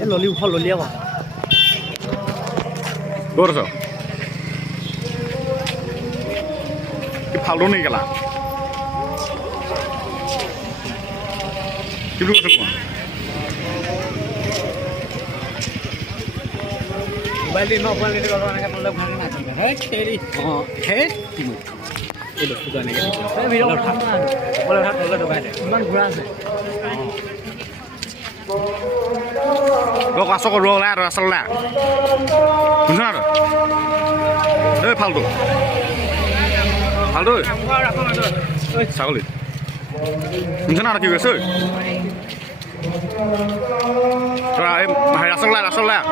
এই ললি উঠ ললিয়া বাৰু ক'ত আছ কি ফাল্টু নেকি কেলা কি বুলি কৈছিলো মোবাইল দি মই অকণমান এনেকৈ এনেকৈ তললৈ ভাঙি নাথাকিব হেই খেৰি অঁ সেই কিনো এই বস্তুটো এনেকৈ অকলে উঠা তললৈ দবাই দে ইমান ঘূৰা আছে কাছ কৰ ওলাই ৰাস্তা ওলাই শুনিছ না তই এই ফাল্টু ফাল্টু ছাগলী শুনিছ না কি কৈছে তই এই ৰাস্তা ওলাই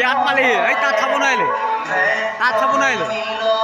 ইয়াত পালি এই তাত চাব নোৱাৰিলে